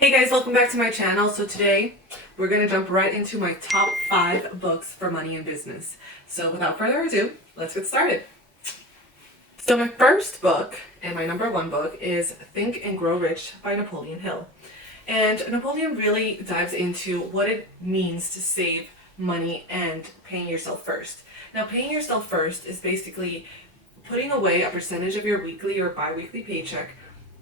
Hey guys, welcome back to my channel. So today we're going to jump right into my top 5 books for money and business. So without further ado, let's get started. So my first book and my number 1 book is Think and Grow Rich by Napoleon Hill. And Napoleon really dives into what it means to save money and paying yourself first. Now, paying yourself first is basically putting away a percentage of your weekly or bi-weekly paycheck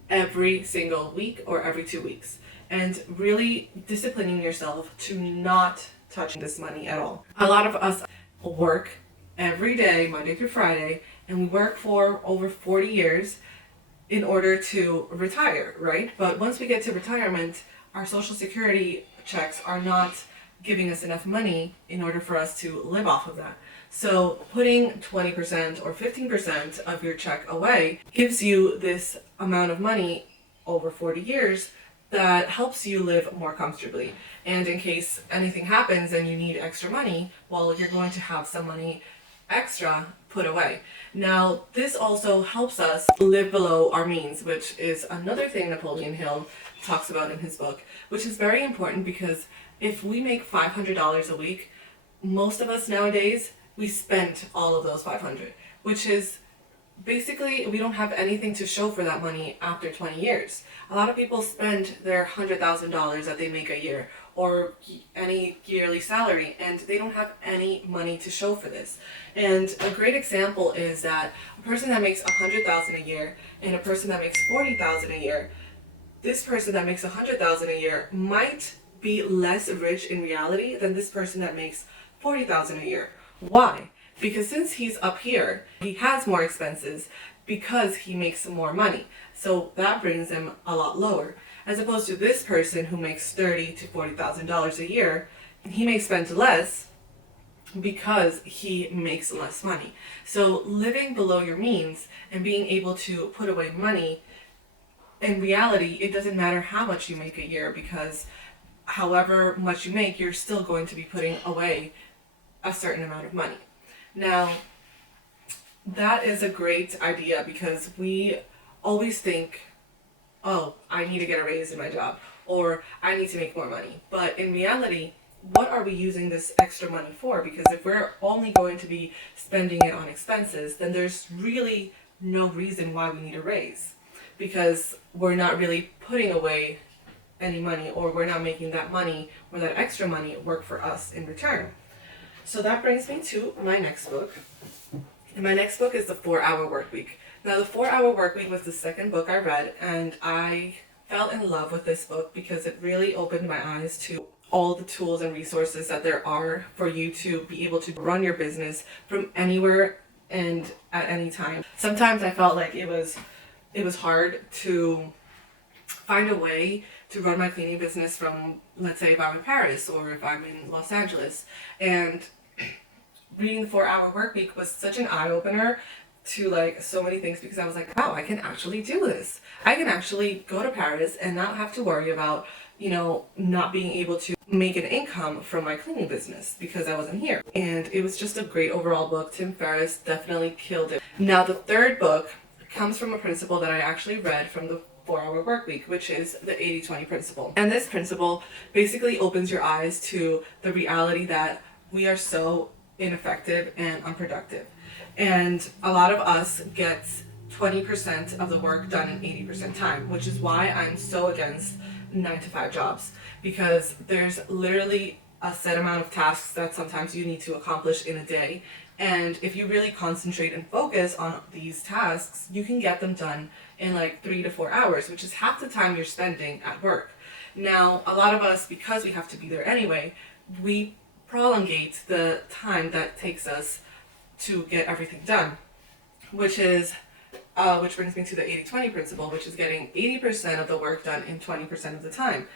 every single week or every 2 weeks, and really disciplining yourself to not touch this money at all. A lot of us work every day, Monday through Friday, and we work for over 40 years in order to retire, right? But once we get to retirement, our Social Security checks are not giving us enough money in order for us to live off of that. So putting 20% or 15% of your check away gives you this amount of money over 40 years that helps you live more comfortably. And in case anything happens and you need extra money, well, you're going to have some money extra put away. Now, this also helps us live below our means, which is another thing Napoleon Hill talks about in his book, which is very important because if we make $500 a week, most of us nowadays, we spent all of those 500, which is basically we don't have anything to show for that money after 20 years. A lot of people spend their $100,000 that they make a year or any yearly salary, and they don't have any money to show for this. And a great example is that a person that makes $100,000 a year and a person that makes $40,000 a year, this person that makes $100,000 a year might be less rich in reality than this person that makes $40,000 a year. Why? Because since he's up here, he has more expenses because he makes more money. So that brings him a lot lower. As opposed to this person who makes $30,000 to $40,000 a year, he may spend less because he makes less money. So living below your means and being able to put away money, in reality, it doesn't matter how much you make a year, because however much you make, you're still going to be putting away a certain amount of money. Now, that is a great idea because we always think, oh, I need to get a raise in my job, or I need to make more money. But in reality, what are we using this extra money for? Because if we're only going to be spending it on expenses, then there's really no reason why we need a raise, because we're not really putting away any money, or we're not making that money or that extra money work for us in return. So that brings me to my next book. And my next book is The 4-Hour Workweek. Now, The 4-Hour Workweek was the second book I read, and I fell in love with this book because it really opened my eyes to all the tools and resources that there are for you to be able to run your business from anywhere and at any time. Sometimes I felt like it was hard to find a way to run my cleaning business from, let's say, if I'm in Paris or if I'm in Los Angeles. And reading The 4-Hour Workweek was such an eye-opener to like so many things, because I was like, wow, I can actually do this. I can actually go to Paris and not have to worry about, not being able to make an income from my cleaning business because I wasn't here. And it was just a great overall book. Tim Ferriss definitely killed it. Now, the third book comes from a principle that I actually read from the 4-Hour Workweek, which is the 80-20 principle. And this principle basically opens your eyes to the reality that we are so ineffective and unproductive. And a lot of us get 20% of the work done in 80% time, which is why I'm so against 9-to-5 jobs, because there's literally a set amount of tasks that sometimes you need to accomplish in a day. And if you really concentrate and focus on these tasks, you can get them done in like 3 to 4 hours, which is half the time you're spending at work. Now, a lot of us, because we have to be there anyway, we prolongate the time that takes us to get everything done, which brings me to the 80-20 principle, which is getting 80% of the work done in 20% of the time,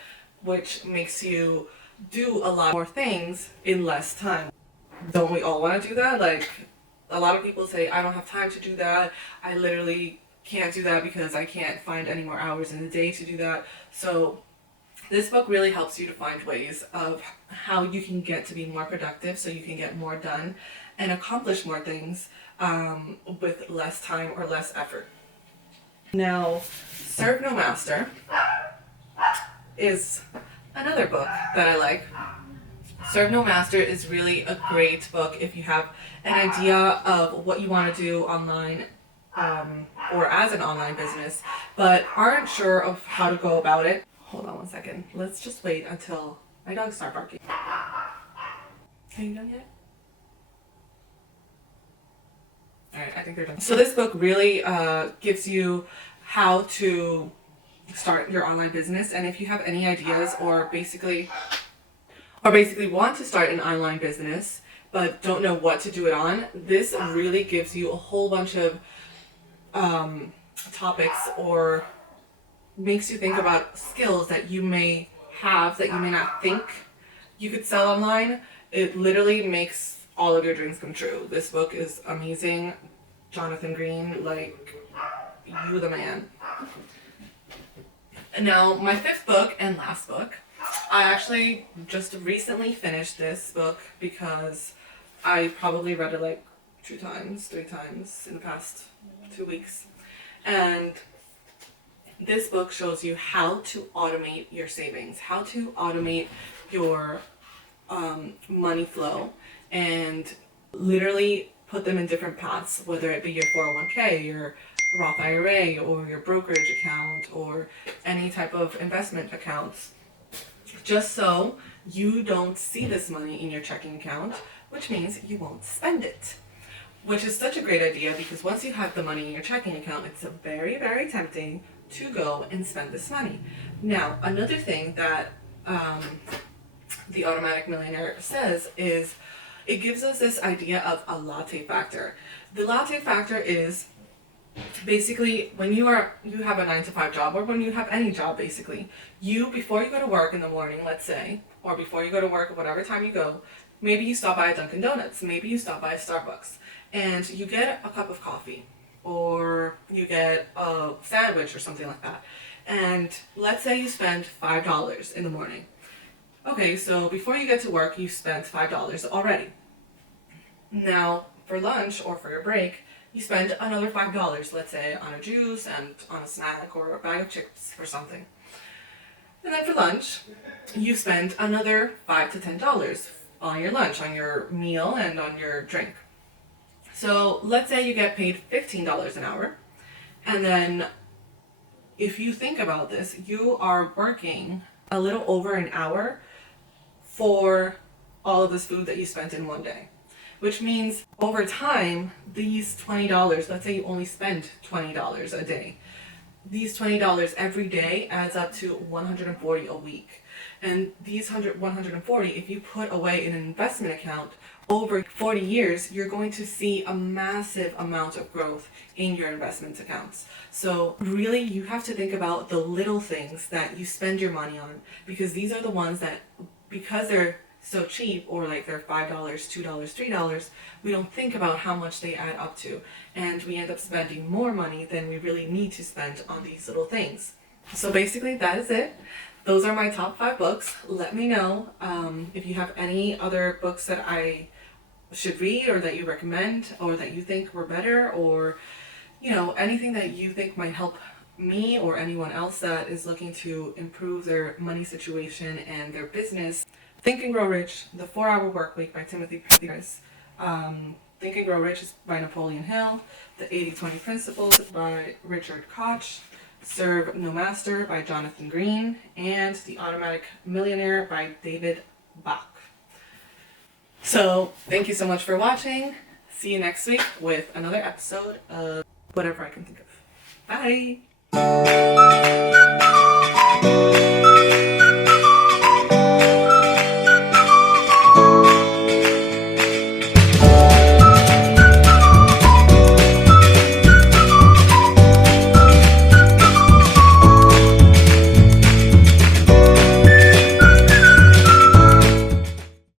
which makes you do a lot more things in less time. Don't we all want to do that? Like, a lot of people say, I don't have time to do that. I literally can't do that because I can't find any more hours in the day to do that. So this book really helps you to find ways of how you can get to be more productive, so you can get more done and accomplish more things with less time or less effort. Now, Serve No Master is another book that I like. Serve No Master is really a great book if you have an idea of what you want to do online or as an online business, but aren't sure of how to go about it. Hold on one second. Let's just wait until my dogs start barking. Are you done yet? Alright, I think they're done. So this book really gives you how to start your online business, and if you have any ideas or basically want to start an online business but don't know what to do it on, this really gives you a whole bunch of topics, or makes you think about skills that you may have that you may not think you could sell online. It literally makes all of your dreams come true. This book is amazing. Jonathan Green, like, you the man. And now my fifth book and last book. I actually just recently finished this book because I probably read it like 3 times in the past 2 weeks. And this book shows you how to automate your savings, how to automate your money flow, and literally put them in different paths, whether it be your 401k, your Roth IRA, or your brokerage account, or any type of investment accounts, just so you don't see this money in your checking account, which means you won't spend it. Which is such a great idea, because once you have the money in your checking account, it's very, very tempting to go and spend this money. Now, another thing that the Automatic Millionaire says is it gives us this idea of a latte factor. The latte factor is basically when you have a 9-to-5 job, or when you have any job, basically, before you go to work in the morning, let's say, or before you go to work, whatever time you go, maybe you stop by a Dunkin' Donuts, maybe you stop by a Starbucks, and you get a cup of coffee, or you get a sandwich or something like that. And let's say you spend $5 in the morning. Okay, so before you get to work, you spent $5 already. Now, for lunch or for your break, you spend another $5, let's say, on a juice and on a snack or a bag of chips or something. And then for lunch, you spend another $5 to $10 on your lunch, on your meal, and on your drink. So let's say you get paid $15 an hour, and then if you think about this, you are working a little over an hour for all of this food that you spent in one day. Which means over time, these $20, let's say you only spend $20 a day, these $20 every day adds up to $140 a week. And these $140, if you put away in an investment account over 40 years, you're going to see a massive amount of growth in your investment accounts. So really, you have to think about the little things that you spend your money on, because these are the ones that, because they're so cheap, or like they're $5, $2, $3, we don't think about how much they add up to, and we end up spending more money than we really need to spend on these little things. So basically, that is it. Those are my top 5 books. Let me know if you have any other books that I should read, or that you recommend, or that you think were better, or anything that you think might help me or anyone else that is looking to improve their money situation and their business. Think and Grow Rich, The 4-Hour Workweek by Timothy Ferriss. Think and Grow Rich is by Napoleon Hill. The 80-20 Principles by Richard Koch. Serve No Master by Jonathan Green. And The Automatic Millionaire by David Bach. So, thank you so much for watching. See you next week with another episode of whatever I can think of. Bye!